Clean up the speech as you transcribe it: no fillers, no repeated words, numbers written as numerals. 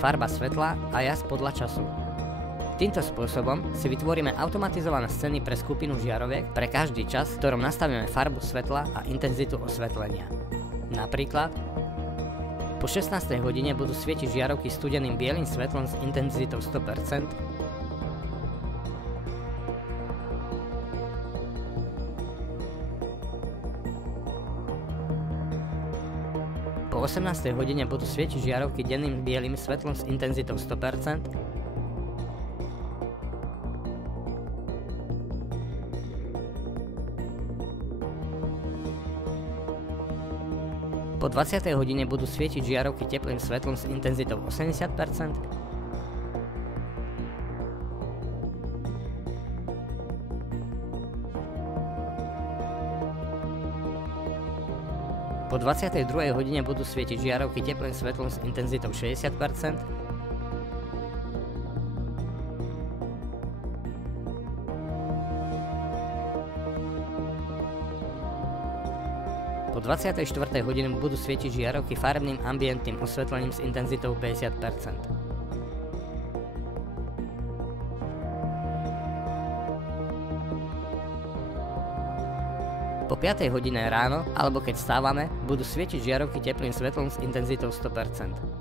farba svetla a jas podľa času. Týmto spôsobom si vytvoríme automatizované scény pre skupinu žiaroviek pre každý čas, v ktorom nastavíme farbu svetla a intenzitu osvetlenia. Napríklad, po 16. hodine budú svietiť žiarovky studeným bielym svetlom s intenzitou 100%, po 18. hodine budú svietiť žiarovky denným bielym svetlom s intenzitou 100%, po 20. hodine budú svietiť žiarovky teplým svetlom s intenzitou 80%, po 22. hodine budú svietiť žiarovky teplým svetlom s intenzitou 60%, po 24. hodine budú svietiť žiarovky farebným ambientným osvetlením s intenzitou 50%. Po 5. hodine ráno, alebo keď vstávame, budú svietiť žiarovky teplým svetlom s intenzitou 100%.